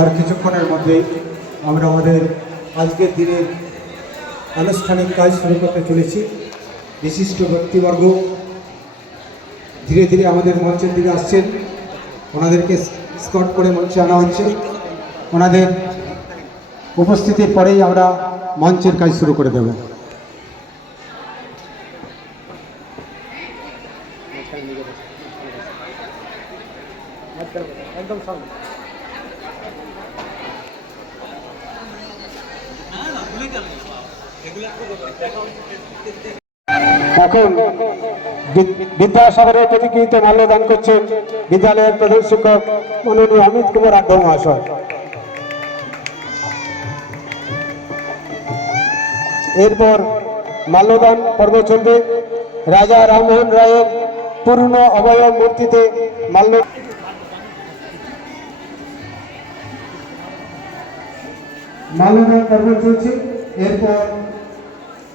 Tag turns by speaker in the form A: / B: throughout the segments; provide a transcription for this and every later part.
A: আর কিছুক্ষণের মধ্যেই আমরা আমাদের আজকের দিনের আনুষ্ঠানিক কাজ শুরু করতে চলেছি। বিশিষ্ট ব্যক্তিবর্গ ধীরে ধীরে আমাদের মঞ্চের দিকে আসছেন। ওনাদেরকে স্কট করে মঞ্চে আনা হচ্ছে। ওনাদের উপস্থিতির পরেই আমরা মঞ্চের কাজ শুরু করে দেব। বিদ্যাসাগরের প্রতিকৃত মাল্যদান করছেন বিদ্যালয়ের প্রধান শিক্ষক মাননীয় অমিত কুমার আড্ড মহাশয়। এরপর মাল্যদান পর্ব চলবে। রাজা রামমোহন রায়ের পূর্ণ অবয়ব মূর্তিতে মাল্য মাল্যদান পর্ব চলছে। এরপর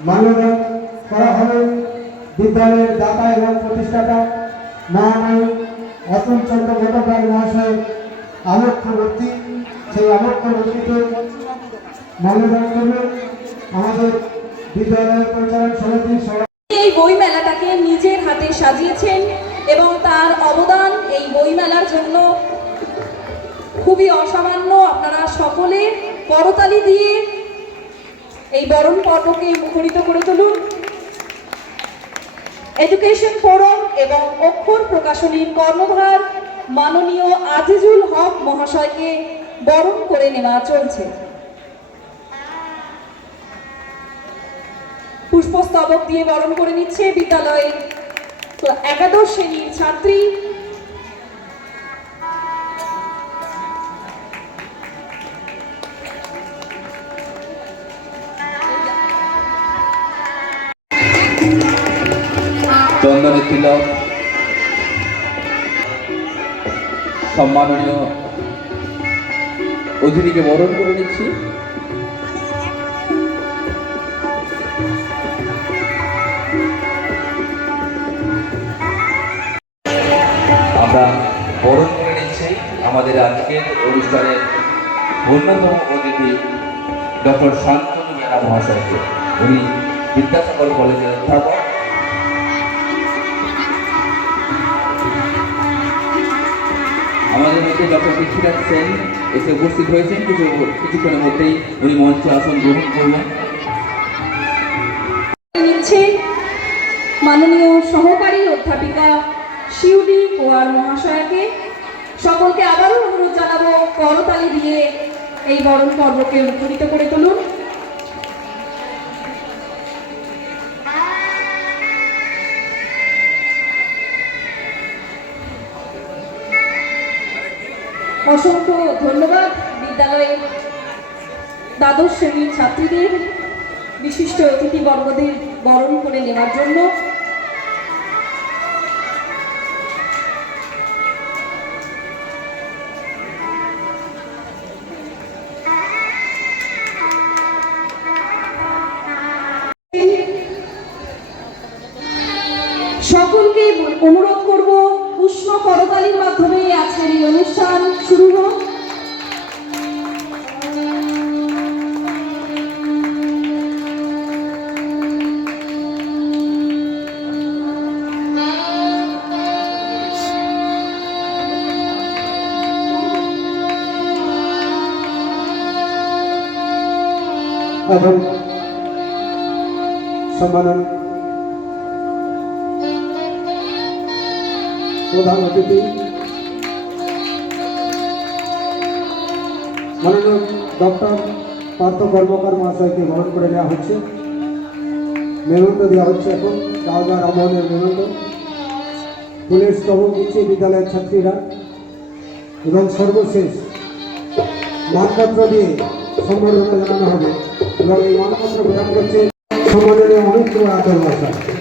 A: মাল্যদান করা হবে। বিদ্যালয়ের দাতা এবং প্রতিষ্ঠাতা মহামায়ী অতুল চন্দ্র গতকাল মহাশয়ের আলোক্য মূর্তি, সেই আলোক্য মূর্তিতে মাল্যদান করবে আমাদের বিদ্যালয়ের পরিচালন সমিতির সভাপতি।
B: এই বই মেলাটাকে নিজের হাতে সাজিয়েছেন এবং তার অবদান এই বই মেলার জন্য খুবই অসামান্য। আপনারা সকলে করতালি দিয়ে এই বরণ পর্বকে মুখরিত করে তুলুন। এডুকেশন ফোরাম এবং অক্ষর প্রকাশনীর কর্ণধার মাননীয় আজিজুল হক মহাশয়কে বরণ করে নেওয়া চলছে। পুষ্পস্তবক দিয়ে বরণ করে নিচ্ছে বিদ্যালয়ের একাদশ শ্রেণির ছাত্রী
C: সম্মাননীয় অতিথিকে বরণ করে নিচ্ছি। আমরা বরণ করে নিচ্ছি আমাদের আজকের অনুষ্ঠানের অন্যতম অতিথি ডক্টর শান্তনু বেরা মহাশয়কে। উনি বিদ্যাসাগর কলেজের অধ্যাপক। আমাদের মধ্যে ডক্টর পৃথ্বীরাজ সেন এসে উপস্থিত হয়েছেন। কিছু কিছুক্ষণের মধ্যেই উনি মঞ্চে আসন গ্রহণ করবেন।
B: মাননীয় সহকারী অধ্যাপিকা শিউলি কুয়ার মহাশয়াকে। সকলকে আবারও অনুরোধ জানাব, করতালি দিয়ে এই বরণ পর্বকে মুখরিত করে তুলুন। দ্বাদশ শ্রেণির ছাত্রীদের বিশিষ্ট অতিথিবর্গদের বরণ করে নেওয়ার জন্য
A: সম্মানন। প্রধান অতিথি। মাননীয় ডক্টর পার্থ কর্মকার মহাশয়কে বরণ করে নেওয়া হচ্ছে। মেমন্ত দেওয়া হচ্ছে এখন। রাজা রামমোহনের মেমন্ত। ফুলের স্তবক দিচ্ছে বিদ্যালয়ের ছাত্রীরা। এবং সর্বশেষ মানপত্র দিয়ে সম্বর্ধনা জানানো হবে। এবং এই মানপত্র প্রদান করছে সম্মাননীয় অনেক কুমার আদর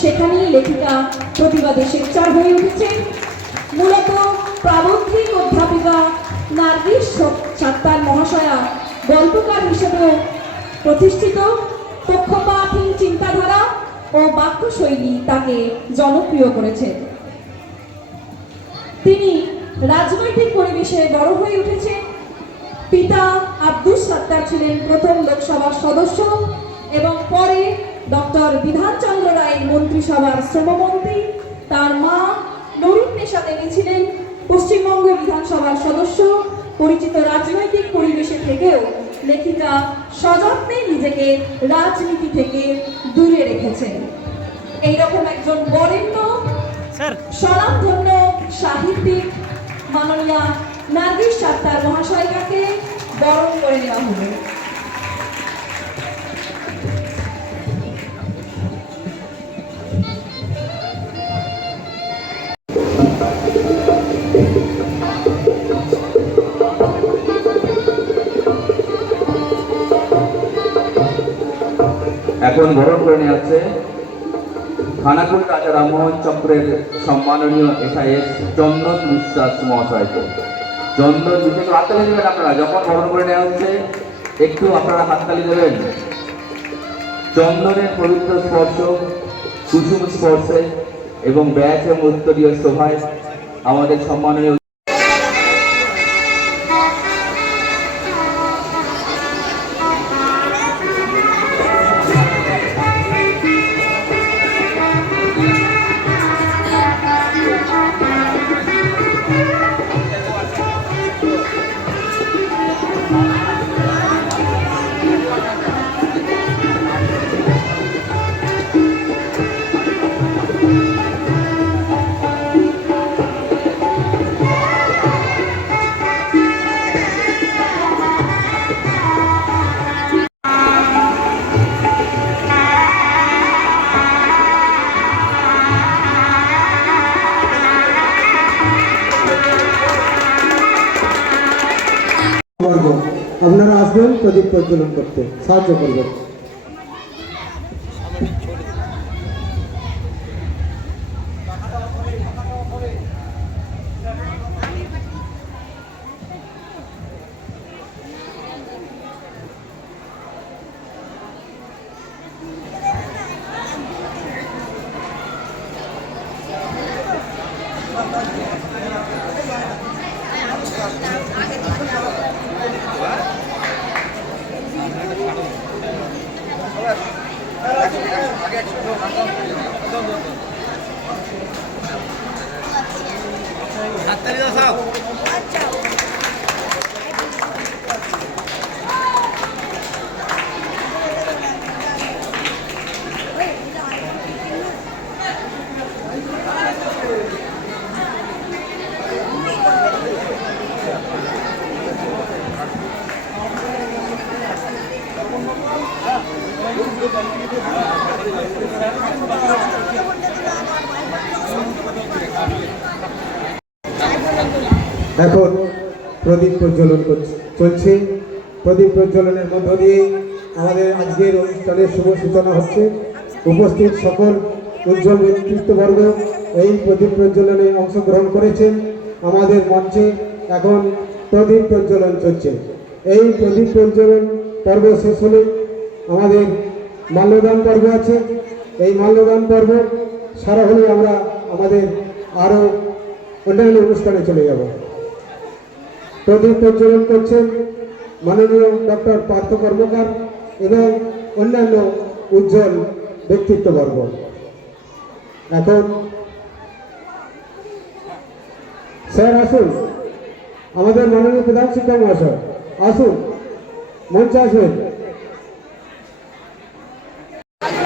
B: সেখানেই লেখিকা প্রতিবাদে সোচ্চার হয়ে উঠেছেন মূলত প্রাবন্ধিক অধ্যাপিকা নার্গিস সাত্তার মহাশয়া গল্পকার হিসেবেও প্রতিষ্ঠিত। পক্ষপাতহীন চিন্তাধারা ও বাক্যশৈলী তাকে জনপ্রিয় করেছে। তিনি রাজনৈতিক পরিবেশে বড় হয়ে উঠেছেন পিতা আব্দুস সাত্তার ছিলেন প্রথম লোকসভার সদস্য এবং পরে ডক্টর বিধানচন্দ্র রায় মন্ত্রিসভার শ্রমমন্ত্রী। তার মা নরুন্নেশা দেবী ছিলেন পশ্চিমবঙ্গ বিধানসভার সদস্য। পরিচিত রাজনৈতিক পরিবেশে থেকেও লেখিকা সযত্নে নিজেকে রাজনীতি থেকে দূরে রেখেছেন। এইরকম একজন বরেণ্য স্বনামধন্য সাহিত্যিক মাননীয়া নার্গিস সাত্তার মহাশয়কাকে বরণ করে নেওয়া হলো।
C: এখন বরণ করে খানাকুল রাজা রামমোহন চক্রের সম্মাননীয় এসআইএস চন্দন বিশ্বাস মহাশয়কে। চন্দন বিশ্বাস হাততালি দেবেন আপনারা, যখন বরণ করে নেওয়া হচ্ছে, একটু আপনারা হাততালি দেবেন। চন্দনের পবিত্র স্পর্শ, কুসুম স্পর্শে এবং ব্যাচ এবং উত্তরীয় শোভায় আমাদের সম্মাননীয়
A: প্রজ্বলন করতে সাহায্য করবেন। এখন প্রদীপ প্রজ্বলন করছে- চলছে। প্রদীপ প্রজ্বলনের মধ্য দিয়ে আমাদের আজকের অনুষ্ঠানের শুভ সূচনা হচ্ছে। উপস্থিত সকল উজ্জ্বল ব্যক্তিত্ববর্গ এই প্রদীপ প্রজ্বলনে অংশগ্রহণ করেছেন। আমাদের মঞ্চে এখন প্রদীপ প্রজ্বলন চলছে। এই প্রদীপ প্রজ্বলন পর্ব শেষ হলে আমাদের মাল্যদান পর্ব আছে। এই মাল্যদান পর্ব সারা হলে আমরা আমাদের আরও অন্যান্য অনুষ্ঠানে চলে যাব। প্রদীপ প্রজ্বলন করছেন মাননীয় ডক্টর পার্থ কর্মকার এবং অন্যান্য উজ্জ্বল ব্যক্তিত্ববর্গ। এখন স্যার, আসুন। আমাদের মাননীয় প্রধান শিক্ষক মহাশয়, আসুন। মঞ্চে আসবেন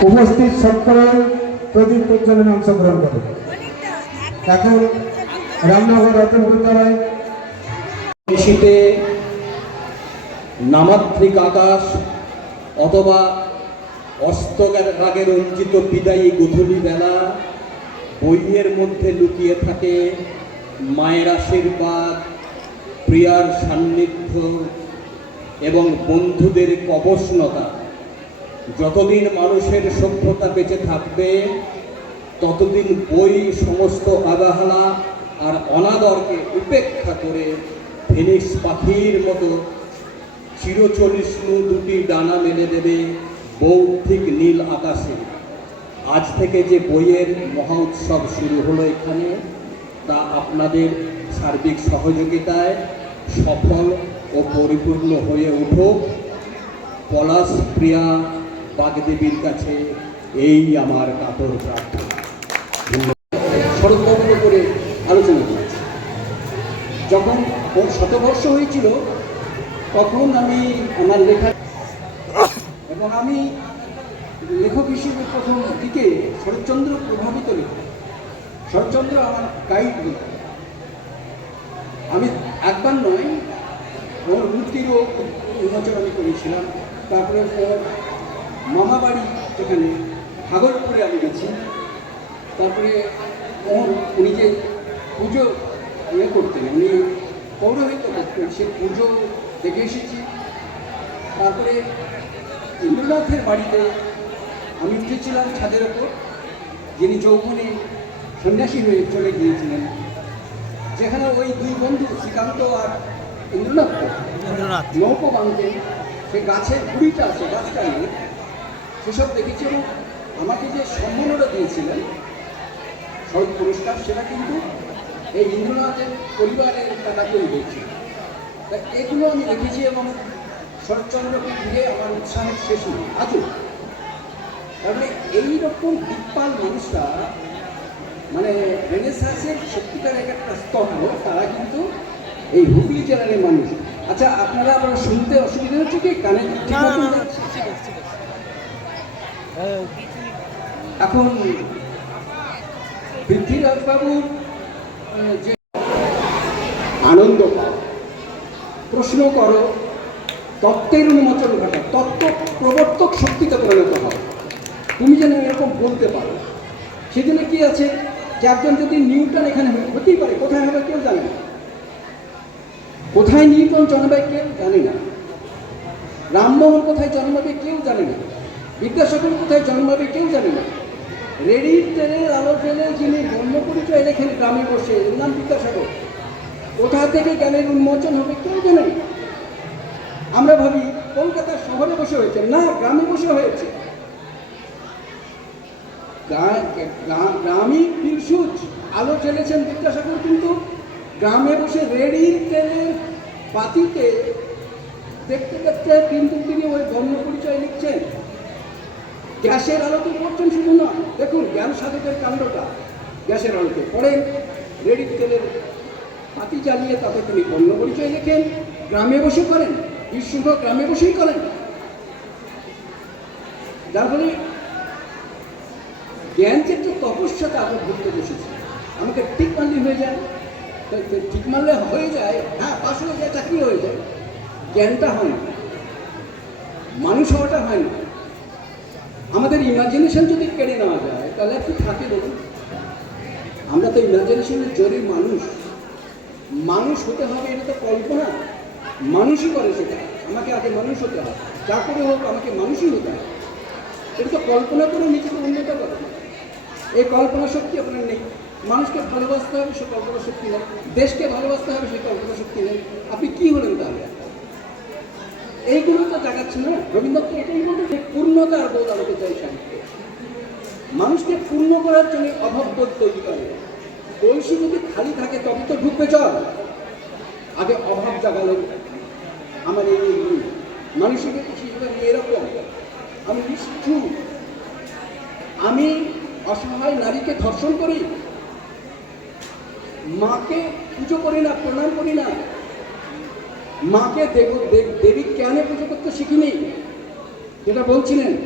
A: উপস্থিত সকলে প্রদীপ প্রজ্বলনে অংশগ্রহণ করে এখন রামনগর রতন বিদ্যালয়
D: শীতে নামাত্রিক আকাশ অথবা অস্তরাগে রঞ্জিত বিদায়ী গধূলি বেলা বইয়ের মধ্যে লুকিয়ে থাকে মায়ের আশীর্বাদ, প্রিয়ার সান্নিধ্য এবং বন্ধুদের কবসনতা যতদিন মানুষের সভ্যতা বেঁচে থাকবে, ততদিন বই সমস্ত অবহেলা আর অনাদরকে উপেক্ষা করে ফিনিক্স পাখির মতো চিরচরিষ্ণু দুটি ডানা মেলে দেবে বৌদ্ধিক নীল আকাশে। আজ থেকে যে বইয়ের মহা উৎসব শুরু হলো এখানে, তা আপনাদের সার্বিক সহযোগিতায় সফল ও পরিপূর্ণ হয়ে উঠুক। পলাশ প্রিয়া বাগদেবীর কাছে এই আমার কাতর প্রার্থনা।
E: শরৎবাবুর করে আলোচনা ওর শতবর্ষ হয়েছিল তখন আমি আমার লেখা এবং আমি লেখক হিসেবে প্রথম দিকে শরৎচন্দ্র প্রভাবিত লেখক শরৎচন্দ্র আমার গাইড লেখক। আমি একবার নয়, ওর মূর্তিরও উন্মোচন আমি করেছিলাম। তারপরে ওর মামা বাড়ি যেখানে ভাগলপুরে আমি গেছি। তারপরে ওর, উনি যে পুজো ইয়ে করতেন, উনি পৌরোহিত্য করতেন সে পুজো দেখে এসেছি। তারপরে ইন্দ্রনাথের বাড়িতে আমি উঠেছিলাম ছাদের ওপর। যিনি যৌবনে সন্ন্যাসী হয়ে চলে গিয়েছিলেন। যেখানে ওই দুই বন্ধু শ্রীকান্ত আর ইন্দ্রনাথ। নৌকো বাঁধতেন সে গাছের কুড়িটা আছে গাছটা নিয়ে সেসব দেখেছি এবং আমাকে যে সম্মাননা দিয়েছিলেন সব পুরস্কার সেটা কিন্তু এই ইন্দ্রনাথের পরিবারের টাকা করে দিয়েছিল তা এগুলো আমি দেখেছি এবং শরৎচন্দ্রকে ঘিরে আমার উৎসাহের শেষ নেই। আজও তারপরে এইরকম দিকপাল মানুষরা মানে রেনেসাসের সত্যিকার এক একটা স্তর তারা কিন্তু এই হুগলি জেলার মানুষ। আচ্ছা আপনারা আবার শুনতে অসুবিধা হচ্ছে কি? কানে? এখন পৃথ্বীরাজ বাবুর আহ, আনন্দ পাও। প্রশ্ন করো, তত্ত্বের উন্মোচন ঘটা, তত্ত্ব প্রবর্তক শক্তিতে পরিণত হও তুমি যেন এরকম বলতে পারো। সেজন্য কি আছে? যে একজন যদি নিউটন এখানে হতেই পারে, কোথায় হবে কেউ জানে না। কোথায় নিউটন জন্মাবে কেউ জানে না। রামমোহন কোথায় জন্মাবে কেউ জানে না। বিদ্যাসাগর কোথায় জন্মাবে কেউ জানে না। রেডির তেলের আলো ফেলে যিনি পরিচয় লেখেন গ্রামে বসে নাম বিদ্যাসাগর। কোথা থেকে জ্ঞানের উন্মোচন হবে কেউ জানে আমরা ভাবি, কলকাতা শহরে বসে হয়েছে। না, গ্রামে বসে হয়েছে। গ্রা- গ্রা- গ্রামীণ ফিলসুচ আলো জ্বেলেছেন বিদ্যাসাগর, কিন্তু গ্রামে বসে রেডির তেলের পাতিতে দেখতে দেখতে কিন্তু তিনি ওই বর্ণ পরিচয় লিখছেন গ্যাসের আলোতে পড়ছেন শুধু না দেখুন জ্ঞান সাধকের কাণ্ডটা। গ্যাসের আলোতে পড়েন রেডির তেলের পাতি জ্বালিয়ে তাতে তিনি বর্ণ পরিচয় লেখেন, গ্রামে বসে করেন বিশুদ্ধ গ্রামে বসেই করেন। যার ফলে জ্ঞান যে একটা তপস্যাটা আমি ভুলতে বসেছি। আমাকে ঠিক মারলে হয়ে যায় ঠিক মানলে হয়ে যায় হ্যাঁ পাশ হয়ে যায় চাকরি হয়ে যায়? জ্ঞানটা হয় না। মানুষ হওয়াটা হয় না। আমাদের ইমাজিনেশন যদি কেড়ে নেওয়া যায়, তাহলে একটু থাকে বলুন আমরা তো ইমাজিনেশনের জোরে মানুষ। মানুষ হতে হবে, এটা তো কল্পনা। মানুষই করে সেটা। আমাকে আগে মানুষ হতে হবে। যা করে হোক, আমাকে মানুষই হতে হবে। এটা তো কল্পনা করে নিজেকে উন্নত করে। এই কল্পনা শক্তি আপনার নেই। মানুষকে ভালোবাসতে হবে, সে কল্পনা শক্তি নেই। দেশকে ভালোবাসতে হবে, সে কল্পনা শক্তি নেই। আপনি কি হলেন তাহলে? এইগুলো তো জাগাচ্ছে না। রবীন্দ্রনাথ এটাই বলতে যে পূর্ণতার বোধ আনতে চাই সাহিত্যে মানুষকে পূর্ণ করার জন্য অভাব বোধ তৈরি করে। কলসি যদি খালি থাকে, তবে তো ঢুকবে চল আগে অভাব জাগালেন আমার এই হিসেবে এরকম। আমি নিষ্ঠু আমি অসহায় নারীকে ধর্ষণ করি। মাকে পুজো করি না, প্রণাম করি না। মাকে দেব দেব- দেবী জ্ঞানে পুজো করতে শিখিনি? যেটা বলছিলেন।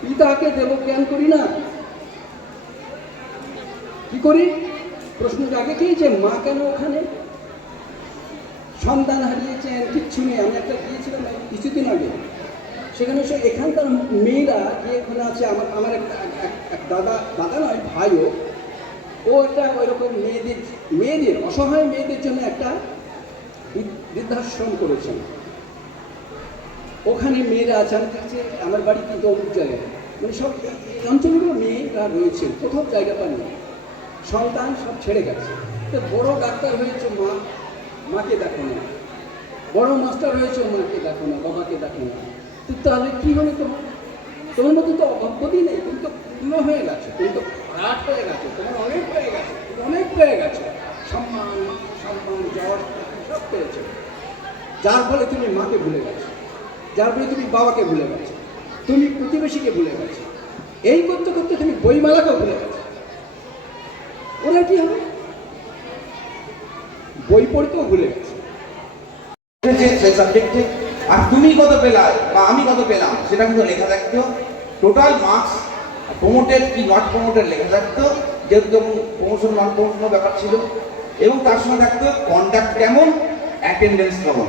E: পিতাকে দেব জ্ঞান করি না? কি করি? প্রশ্ন জাগে কি যে মা কেন ওখানে? সন্তান হারিয়েছেন, কিচ্ছু নেই। আমি একটা গিয়েছিলাম কিছুদিন আগে। সেখানে সে এখানকার মেয়েরা যে ওখানে আছে। আমার আমার এক দাদা দাদা নয়, ভাইও। ও একটা ওই রকম মেয়েদের মেয়েদের অসহায় মেয়েদের জন্য একটা বৃদ্ধাশ্রম করেছেন। ওখানে মেয়েরা আমি দেখছি আমার বাড়ি কিন্তু অমুক জায়গায়। মানে সব অঞ্চলগুলো মেয়েরা রয়েছে, কোথাও জায়গা পায়নি সন্তান সব ছেড়ে গেছে। তো বড় ডাক্তার হয়েছে মা, মাকে দেখো না। বড় মাস্টার হয়েছে মাকে দেখো না, বাবাকে দেখো না। তো তাহলে কী হলো তোমার? তোমার মধ্যে তো অভাববোধই নেই, তুমি তো পূর্ণ হয়ে গেছো, তুমি তো রাট হয়ে গেছো, তোমার অনেক হয়ে গেছে অনেক হয়ে গেছো। সম্মান সম্মান যশ সব পেয়েছ। যার ফলে তুমি মাকে ভুলে গেছো। যার ফলে তুমি বাবাকে ভুলে গেছো। তুমি প্রতিবেশীকে ভুলে গেছো। এই করতে করতে তুমি বইমেলাকেও ভুলে গেছো। ওরা কি হবে? বই পড়তেও ভুলে গেছে।
F: আর তুমি কত পেলা বা আমি কত পেলাম, সেটা কিন্তু লেখা থাকতো। টোটাল মার্কস প্রমোটেড কি নট প্রমোটেড লেখা থাকতো। যেহেতু যেমন প্রমোশন নট প্রমোশন ব্যাপার ছিল। এবং তার সঙ্গে থাকতো কন্ডাক্ট কেমন? অ্যাটেন্ডেন্স কেমন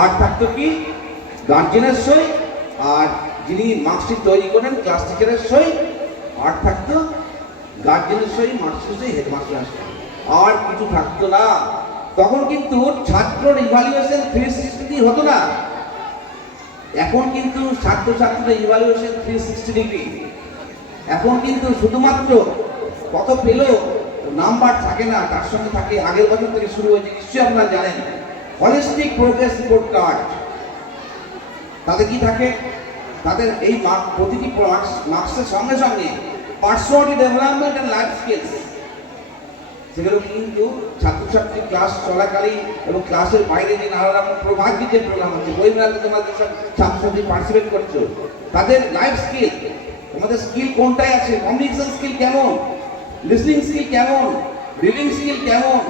F: আর থাকতো কি? গার্জেনের সই, আর যিনি মার্কশিট তৈরি করেন ক্লাস টিচারের সই, আর থাকতো গার্জেনের সই মার্কশিট সই হেডমাস্টারের সই আর কিছু থাকতো না। তখন কিন্তু ছাত্রর ইভালুয়েশন থ্রি সিক্সটি হতো না। এখন কিন্তু ছাত্র ছাত্রীদের ইভালুয়েশন থ্রি সিক্সটি ডিগ্রি এখন কিন্তু শুধুমাত্র কত পেল? নাম্বার থাকে না, তার সঙ্গে থাকে, আগের বছর থেকে শুরু হয়েছে, নিশ্চয়ই আপনারা জানেন। হলিস্টিক প্রোগ্রেস রিপোর্ট কার্ড তাতে কি থাকে? তাদের এই প্রতিটি মার্কস, মার্কসের সঙ্গে সঙ্গে personality development and life skills সেগুলো কিন্তু ছাত্রছাত্রী ক্লাস চলাকালীন এবং ক্লাসের বাইরে যে নানা রকম প্রভাগী যে প্রোগ্রাম হচ্ছে বই মেলাতে তোমরা যেসব ছাত্রছাত্রী পার্টিসিপেট করছ, তাদের লাইফ স্কিল তোমাদের স্কিল কোনটাই আছে কমিউনিকেশন স্কিল কেমন? লিসনিং স্কিল কেমন? রিডিং স্কিল কেমন?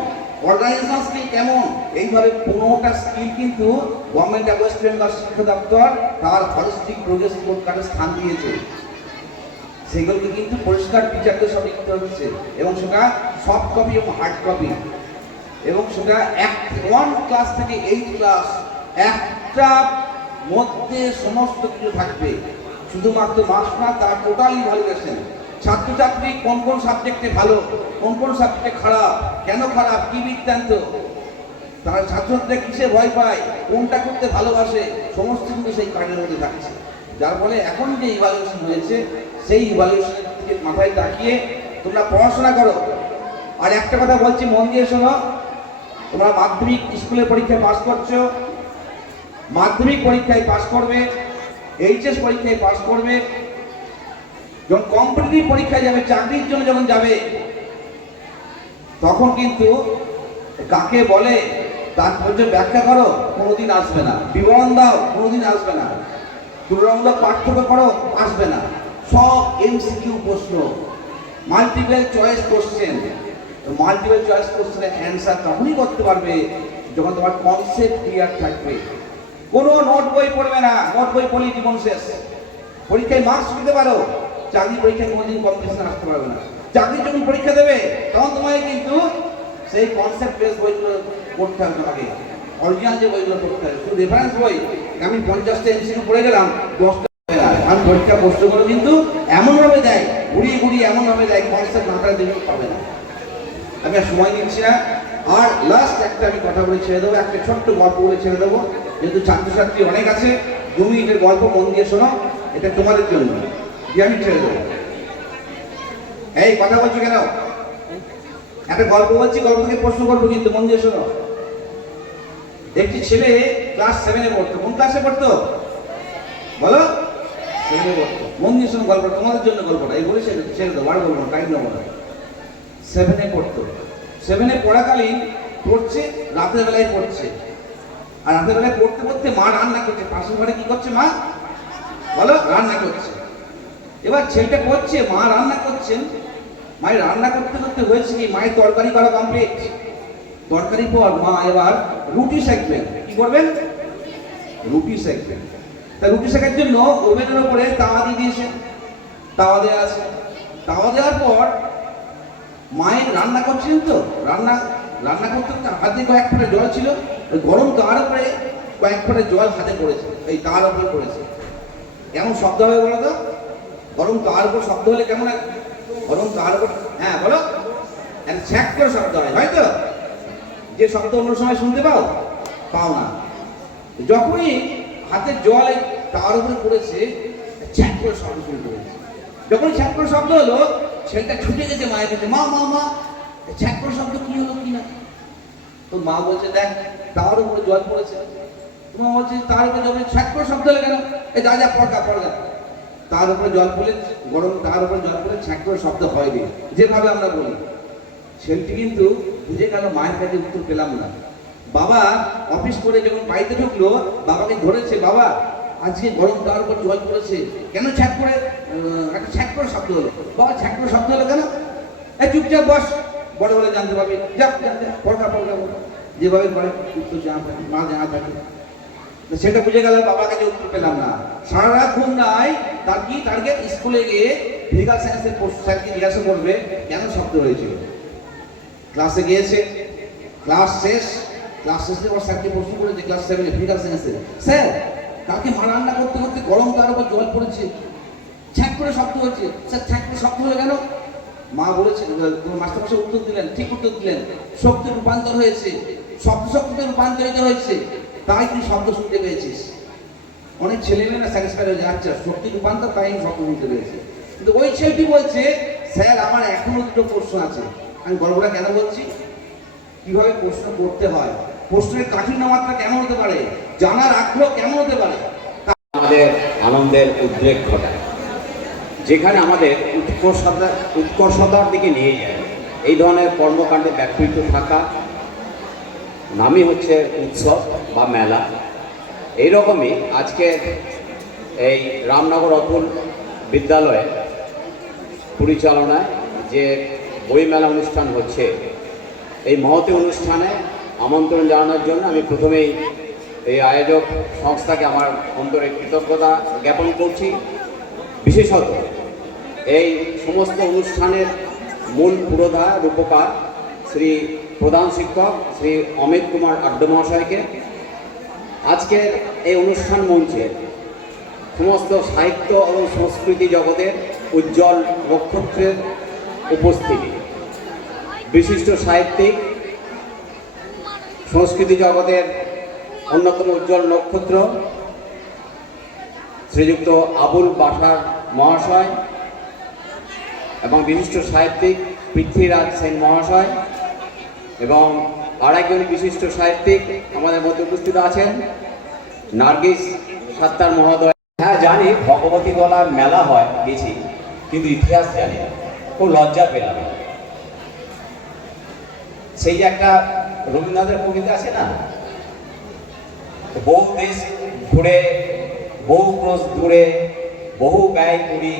F: অর্গানাইজেশন স্কিল কেমন? এইভাবে পনেরোটা স্কিল কিন্তু গভর্নমেন্ট অফ ওয়েস্ট বেঙ্গল শিক্ষা দপ্তর তার হলিস্টিক প্রোগ্রেস রিপোর্ট কার্ডে স্থান দিয়েছে। সেগুলোকে কিন্তু পরিষ্কার টিচারদের সব লিখতে হচ্ছে এবং সেটা সফট কপি এবং হার্ড কপি এবং সেটা এক ওয়ান ক্লাস থেকে এইট ক্লাস একটা মধ্যে সমস্ত কিছু থাকবে। শুধুমাত্র মাস না, তার টোটাল ইভালুয়েশন ছাত্রছাত্রী কোন কোন সাবজেক্টে ভালো, কোন কোন সাবজেক্টে খারাপ, কেন খারাপ, কি বৃত্তান্ত? তারা ছাত্রছাত্রীরা কিসে ভয় পায়, কোনটা করতে ভালোবাসে, সমস্ত কিন্তু সেই কার্ডের মধ্যে থাকছে। যার ফলে এখন যে ইভালুয়েশন হয়েছে, সেই ইভালুয়েশনের মাথায় তাকিয়ে তোমরা পড়াশোনা করো। আর একটা কথা বলছি, মন দিয়ে শোনো। তোমরা মাধ্যমিক স্কুলের পরীক্ষায় পাস করছ। মাধ্যমিক পরীক্ষায় পাস করবে, এইচএস পরীক্ষায় পাস করবে। যখন কম্পিটিটিভ পরীক্ষায় যাবে, চাকরির জন্য যখন যাবে, তখন কিন্তু কাকে বলে তার পর্যন্ত ব্যাখ্যা করো, কোনোদিন আসবে না। বিবরণ দাও, কোনোদিন আসবে না। তুলনামূলক পার্থক্য করো, আসবে না। সব এমসিকিউ প্রশ্ন multiple choice question multiple choice কোশ্চেনের অ্যান্সার তখনই করতে পারবে যখন তোমার কনসেপ্ট ক্লিয়ার থাকবে। কোনো নোট বই পড়বে না নোট বই পড়লে জীবন শেষ। পরীক্ষায় মার্কস পেতে পারো। চাকরি পরীক্ষায় কোনোদিন কম্পিটিশন আসতে পারবে না। চাকরির যখন পরীক্ষা দেবে, তখন তোমাকে কিন্তু সেই কনসেপ্ট বেস বইগুলো পড়তে হবে তোমাকে। অরিজিনাল যে বইগুলো পড়তে হবে, শুধু রেফারেন্স বই। আমি পঞ্চাশটা এমসিকিউ পড়ে গেলাম, দশটা। কারণ পরীক্ষা প্রশ্নগুলো কিন্তু এমনভাবে দেয়, ঘুরিয়ে ঘুরিয়ে এমনভাবে দেয় কনসেপ্ট মাথায় দেবে পাবে না। আমি আর সময় নিচ্ছি না। আর লাস্ট একটা আমি কথা বলে ছেড়ে দেবো, একটা ছোট্ট গল্প বলে ছেড়ে দেবো। যেহেতু ছাত্রছাত্রী অনেক আছে, দু মিনিটের গল্প মন দিয়ে শোনো, এটা তোমাদের জন্য। আমি ছেড়ে দেবো। এই, কথা বলছি কেন? একটা গল্প বলছি, গল্প থেকে প্রশ্ন করব কিন্তু, মন দিয়ে শোনো। একটি ছেলে ক্লাস সেভেনে পড়তো। কোন ক্লাসে পড়তো? বলো। সেভেনে পড়তো। মন দিয়ে শোনো গল্পটা, তোমাদের জন্য গল্পটা। এই বলে ছেড়ে দেবো আর বলব টাইম নেব না। সেভেনে পড়তো। সেভেনে পড়াকালীন পড়ছে, রাতের বেলায় পড়ছে। আর রাতের বেলায় পড়তে পড়তে মা রান্না করছে। পাশের ঘরে কি করছে মা? বলো, রান্না করছে। এবার ছেলেটা করছে, মা রান্না করছেন। মায়ের রান্না করতে করতে হয়েছে কি, মায়ের তরকারি করা কমপ্লিট তরকারি পর মা এবার রুটি সেঁকবেন কি করবেন? রুটি সেঁকবেন তা রুটি শেখার জন্য ওভেনের উপরে তাওয়া দিয়ে দিয়েছে। তাওয়া দেওয়া আছে। তাওয়া দেওয়ার পর মায়ের রান্না করছিলেন তো? রান্না রান্না করতে করতে হাতে কয়েক ফোঁটা জল ছিল। ওই গরম তাওয়ার উপরে কয়েক ফোঁটা জল হাতে পড়েছে। এই তাওয়ার উপরে পড়েছে। কেমন শব্দ হবে বলো তো? গরম তাওয়ার উপর শব্দ হলে কেমন? গরম তাওয়ার উপর হ্যাঁ বলো। ছ্যাক করে শব্দ হয় হয়তো যে শব্দ অন্য সময় শুনতে পাও পাও না। যখনই হাতের জল তার উপরে পড়েছে ছ্যাক করে শব্দ শুরু করেছে যখন ছ্যাক করে শব্দ হলো, ছেলেটা ছুটে গেছে মায়ের কাছে, মা মা মা ছ্যাক করে শব্দ কি হলো, কি না? তো মা বলছে, দেখ তার উপরে জল পড়েছে। মা বলছে, তার উপরে যখন ছ্যাক করে শব্দ হলো কেন? এই যা পড়গা পড়গা তার উপরে জল পড়লে গরম তার উপরে জল পড়লে ছ্যাক করে শব্দ হয়নি। যেভাবে আমরা বলি। ছেলেটি কিন্তু বুঝে গেল মায়ের কাছে উত্তর পেলাম না। বাবা অফিস করে যখন বাড়িতে ঢুকলো, বাবাকে ধরেছে, বাবা, আজকে গরম তার উপর জল পড়েছে। কেন ছ্যাক করে একটা ছ্যাক করে শব্দ হলো? বাবা, ছ্যাক করে শব্দ হলো কেন? এই চুপচাপ বস, বড় বলে জানতে পারবি। যা যা পড়কা পড়কা যেভাবে করে উত্তর যা থাকে, মা যা থাকে। তো সেটা বুঝে গেল বাবার কাছে উত্তর পেলাম না। সারা রাত ঘুম নাই, তার কি টার্গেট স্কুলে গিয়ে ফিজিক্যাল সায়েন্সের স্যারকে জিজ্ঞাসা করবে, কেন শব্দ হয়েছিল ক্লাসে গিয়েছে ক্লাস শেষ ক্লাস শেষে ওর স্যারকে প্রশ্ন করেছে ক্লাস সেভেনে ফিজিক্যাল সায়েন্সে স্যার কাকে মা রান্না করতে করতে গরম তার উপর জল পড়েছে। ছ্যাক করে শব্দ হচ্ছে। স্যার, ছ্যাক করে শব্দ হলো কেন? মা বলেছে মাস্টারমশাই উত্তর দিলেন, ঠিক উত্তর দিলেন। শব্দে রূপান্তর হয়েছে। শব্দ শব্দে রূপান্তরিত হয়েছে। তাই তুই শব্দ শুনতে পেয়েছিস। অনেক ছেলেমেয়েরা স্যাটিসফাইড হয়ে যাচ্ছে শক্তি রূপান্তর তাই আমি শব্দ শুনতে পেয়েছি। কিন্তু ওই ছেলেটি বলছে, স্যার, আমার এখনও দুটো প্রশ্ন আছে। আমি গল্পটা কেন বলছি? কীভাবে প্রশ্ন করতে হয়? প্রশ্নের কাঠিন্য মাত্রা কেমন হতে পারে? জানার আগ্রহ কেমন হতে পারে?
G: আমাদের আনন্দের উদ্বেগ ঘটায়। যেখানে আমাদের উৎকর্ষতা উৎকর্ষতার দিকে নিয়ে যায়। এই ধরনের কর্মকাণ্ডে ব্যক্তিত্ব থাকা নামই হচ্ছে উৎসব বা মেলা। এইরকমই আজকে এই রামনগর অতুল বিদ্যালয়ে পরিচালনায় যে বইমেলা অনুষ্ঠান হচ্ছে, এই মহতি অনুষ্ঠানে আমন্ত্রণ জানানোর জন্য আমি প্রথমেই এই আয়োজক সংস্থাকে আমার অন্তরে কৃতজ্ঞতা জ্ঞাপন করছি। বিশেষত এই সমস্ত অনুষ্ঠানের মূল পুরোধা, রূপকার শ্রী প্রধান শিক্ষক শ্রী অমিত কুমার আড্ড মহাশয়কে আজকের এই অনুষ্ঠান মঞ্চে সমস্ত সাহিত্য এবং সংস্কৃতি জগতের উজ্জ্বল নক্ষত্রের উপস্থিতি, বিশিষ্ট সাহিত্যিক, সংস্কৃতি জগতের অন্যতম উজ্জ্বল নক্ষত্র, শ্রীযুক্ত আবুল বাসার মহাশয় এবং বিশিষ্ট সাহিত্যিক পৃথ্বীরাজ সেন মহাশয়। এবং আরেকজন বিশিষ্ট সাহিত্যিক আমাদের মধ্যে উপস্থিত আছেন, নার্গিস সাত্তার মহোদয়। হ্যাঁ জানি, ভগবতী গলার মেলা হয়, গেছি, কিন্তু ইতিহাস জানি খুব লজ্জা পেলাম। সেই যে একটা রবীন্দ্রনাথের কবিতা আছে না? বহু দেশ ঘুরে, বহু ক্রোশ দূরে, বহু ব্যয় করি।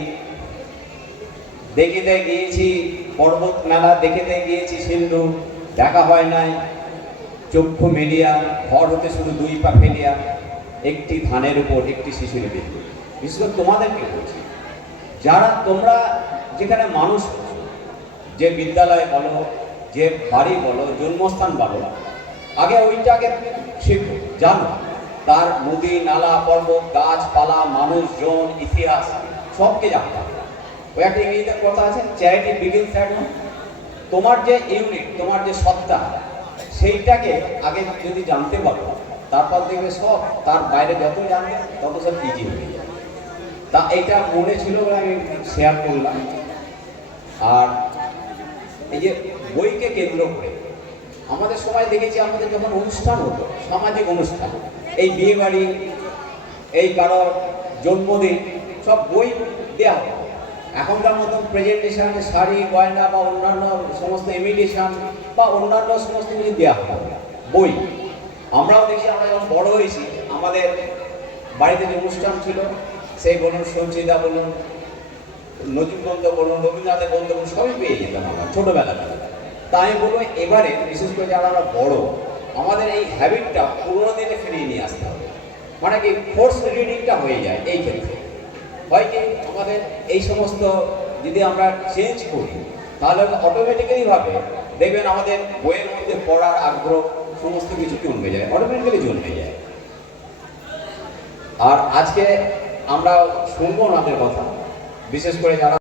G: দেখিতে গিয়েছি পর্বত মেলা দেখিতে গিয়েছি সিন্ধু দেখা হয় নাই। চক্ষু মেলিয়া, ঘর হতে শুধু দুই পা ফেলিয়া, একটি ধানের উপর, একটি শিশুর বিন্দু। বিশেষ করে তোমাদেরকে বলছি? যারা তোমরা যেখানে মানুষ যে বিদ্যালয় বলো, যে বাড়ি বলো, জন্মস্থান বলো, আগে ওইটাকে শেখো, জানো। তার নদী, নালা, পর্বত, গাছপালা, মানুষজন, ইতিহাস, সবকে জানতে হবে। ওই একটা ইংরেজিতে কথা আছে, চ্যারিটি বিগিনস অ্যাট হোম। তোমার যে ইউনিট, তোমার যে সত্তা, সেইটাকে আগে যদি জানতে পারো, তারপর দেখবে সব তার বাইরে যত জানবে, তত সব ইজি হয়ে যাবে। তা এইটা মনে ছিল আমি শেয়ার করলাম। আর এই যে বইকে কেন্দ্র করে, আমাদের সময় দেখেছি আমাদের যখন অনুষ্ঠান হতো, সামাজিক অনুষ্ঠান, এই বিয়ে বাড়ি এই কারোর জন্মদিন, সব বই দেওয়া হতো। এখনকার মতন প্রেজেন্টেশন শাড়ি, গয়না বা অন্যান্য সমস্ত ইমিটেশন বা অন্যান্য সমস্ত কিছু দেওয়া হয় বই। আমরাও দেখি, আমরা যখন বড় হয়েছি, আমাদের বাড়িতে যে অনুষ্ঠান ছিল, সেই বলুন, সঞ্চিতা বলুন নজরুলগন্ধ বলুন রবীন্দ্রনাথের গ্রন্থ বলুন সবই পেয়ে যেতাম আমরা ছোটোবেলাতে তা আমি বলব, এবারে বিশেষ করে যারা আমরা বড়, আমাদের এই হ্যাবিটটা পুরোনো দিনে ফিরিয়ে নিয়ে আসতে হবে। মানে কি ফোর্স রিডিংটা হয়ে যায় এই ক্ষেত্রে। হয় কি আমাদের এই সমস্ত যদি আমরা চেঞ্জ করি, তাহলে অটোমেটিক্যালিভাবে দেখবেন আমাদের বইয়ের মধ্যে পড়ার আগ্রহ সমস্ত কিছু জন্মে যায় অটোমেটিক্যালি জন্মে যায়। আর আজকে আমরা শুনব ওনাদের কথা, বিশেষ করে যারা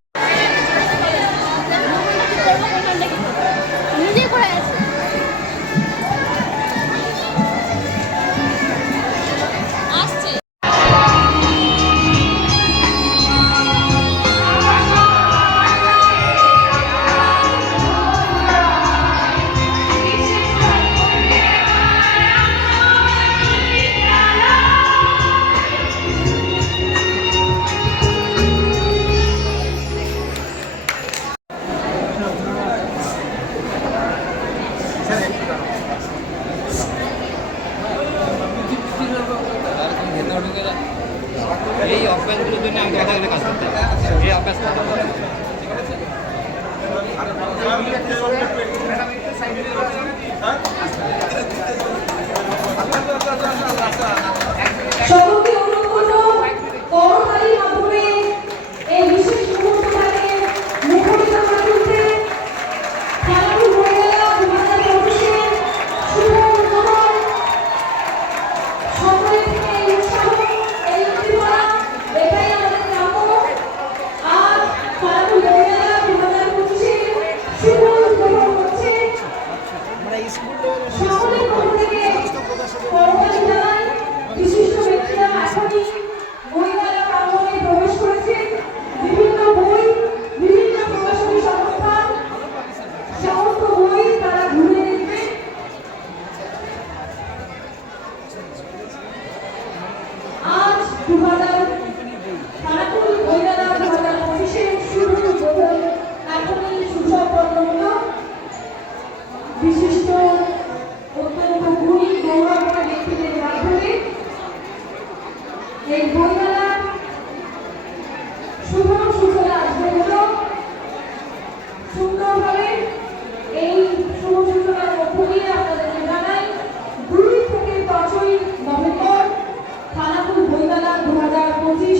B: সন্ধ্যালা দু হাজার পঁচিশ